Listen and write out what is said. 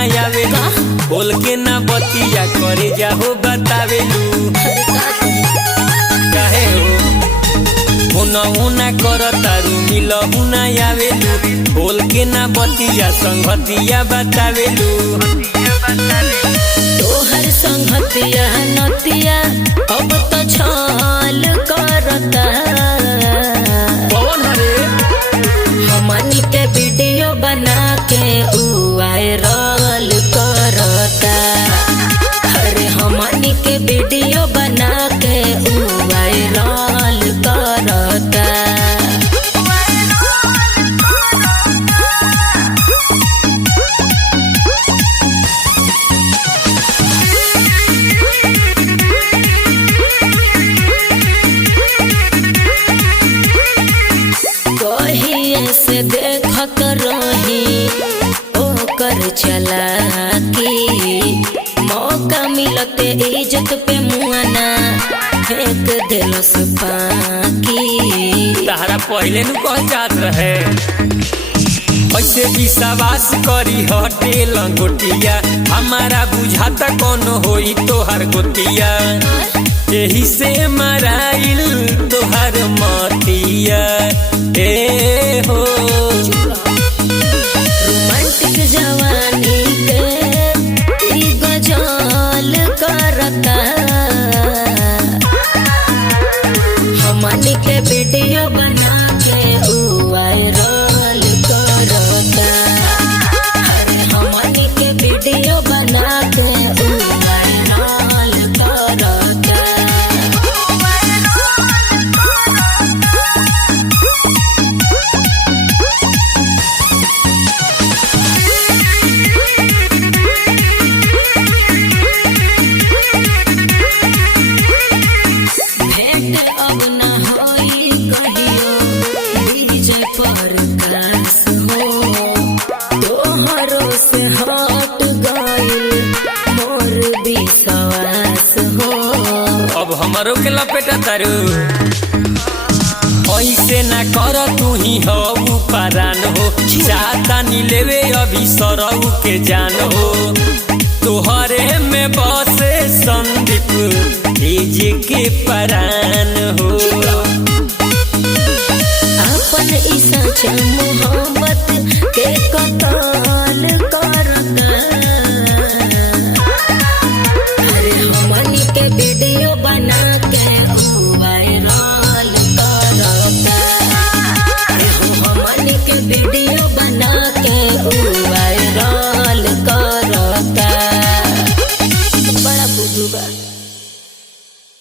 ना आवे बोल के ना बतिया करे जाहो बतावेलू काहे हो होना कर तारू मिलहु ना आवेलू बोल के ना बतिया संगतिया बतावेलू तोहर संगतिया नतिया अब तो छल करता कौन हरे हमनी के वीडियो बना के वायरल करता अरे हमनी के वीडियो बना के वायरल करता से देखत रही ओकर चलाकी मौका मिलते इज्जत पे मुआना फेंक देलस पाकी तारा पहले नु कह जात रहे ऐसे विश्वास करी हटे लंगोटिया हमारा बुझाता कौन होई तोहर गोतिया यही से मराइल तोहर मतिया ए हो रोमांटिक जवानी के ई गजल करता हमनी के वीडियो बना के वायरल करता अरे हमनी के वीडियो बना के वायरल करता अब न होई कहियो डीजे पर क्लास हो तोहरो से हट गइल मोर विश्वास हो अब हमारो के लपेटा तारू ऐसे ना कर तू ही हो परान हो चाहता नी लेवे अभी सरऊ के जान हो तोहरे में बसे संदीप जे के परान हो अपन ई सच मोहब्बत के कतल करता अरे हमनी के वीडियो बना